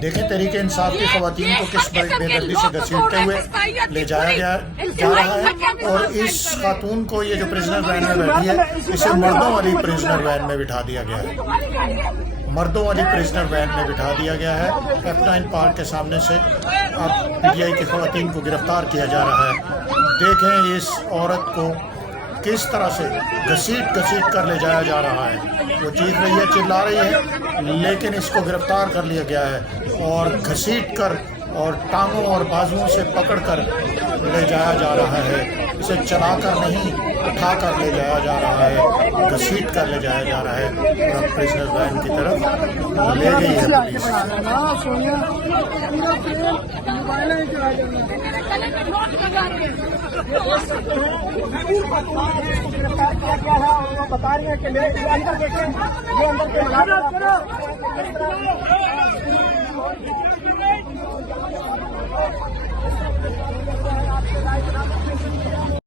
देखें तरीके इंसाफ की खवातीन को किस बेदर्दी से घसीटते हुए ले जाया जा रहा है। और इस खातून को ये जो प्रिजनर वैन में बैठी है इसे मर्दों वाली प्रिजनर वैन में बिठा दिया गया है। मर्दों वाली प्रिजनर वैन में बिठा दिया गया है। F9 पार्क के सामने से अब PTI की खवातीन को गिरफ्तार किया जा रहा है। देखें इस औरत को किस तरह से घसीट कर ले जाया जा रहा है। वो चीख रही है, चिल्ला रही है, लेकिन इसको गिरफ्तार कर लिया गया है और घसीट कर और टांगों और बाजुओं से पकड़कर ले जाया जा रहा है। इसे चलाकर नहीं, उठाकर ले जाया जा रहा है, घसीट कर ले जाया जा रहा है और अब प्रिजनर वैन की तरफ ले गई है पुलिस। गिरफ्तार किया गया है और वो बता रही है कि मेरे अंदर देखें, ये अंदर के